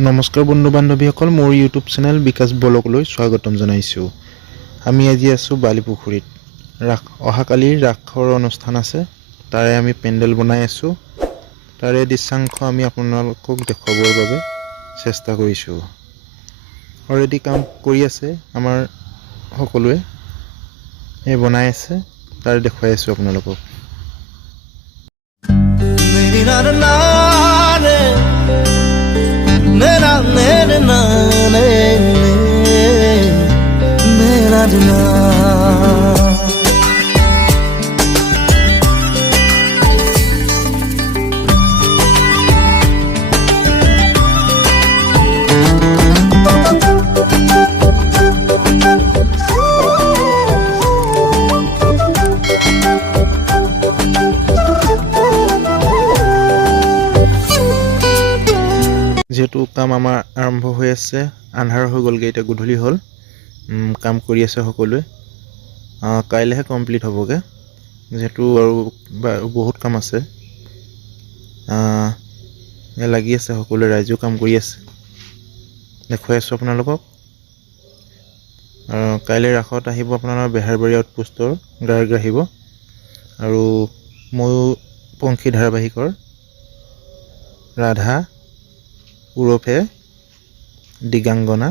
নমস্কাৰ বন্ধু বান্ধৱীসকল, মোৰ ইউটিউব চেনেল বিকাশ ব্লগলৈ স্বাগতম জনাইছোঁ। আমি আজি আছোঁ বালিপুখুৰীত। অহাকালিৰ ৰাসৰ অনুষ্ঠান আছে, তাৰে আমি পেণ্ডেল বনাই আছোঁ। তাৰে দৃশ্যাংশ আমি আপোনালোকক দেখুৱাবৰ বাবে চেষ্টা কৰিছোঁ। অলৰেডি কাম কৰি আছে আমাৰ সকলোৱে, বনাই আছে, তাৰে দেখুৱাই আছোঁ আপোনালোকক। যিহেতু কাম আমাৰ আৰম্ভ হৈ আছে, আন্ধাৰ হৈ গ'লগৈ, এতিয়া গধূলি হ'ল। কাম কৰি আছে সকলোৱে। কাইলৈহে কমপ্লিট হ'বগৈ, যিহেতু আৰু বহুত কাম আছে। লাগি আছে সকলোৱে, ৰাইজেও কাম কৰি আছে, দেখুৱাই আছোঁ আপোনালোকক। কাইলৈ ৰাসত আহিব আপোনাৰ বেহাৰবাৰী আউটপোষ্টৰ গায়ক আহিব, আৰু ময়ো পংখী ধাৰাবাহিকৰ ৰাধা ওৰফে দিগাংগনা